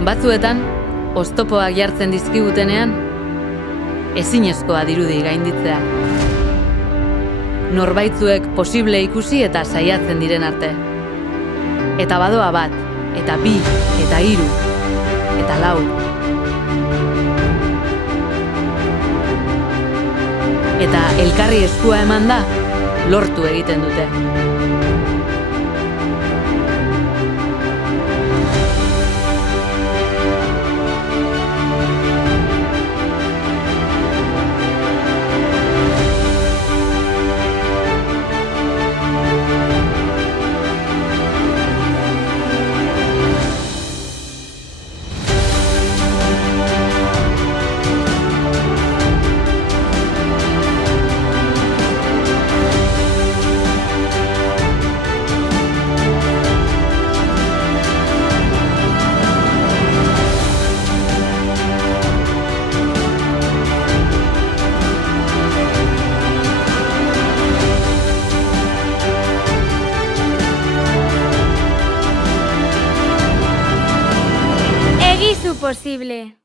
Batzuetan, oztopoak jartzen dizkigutenean, ezinezkoa dirudi gainditzea. Norbaitzuek posible ikusi eta saiatzen diren arte. Eta badoa bat, eta bi, eta hiru, eta lau. Eta elkarri eskua eman da, lortu egiten dute. Egizu posible.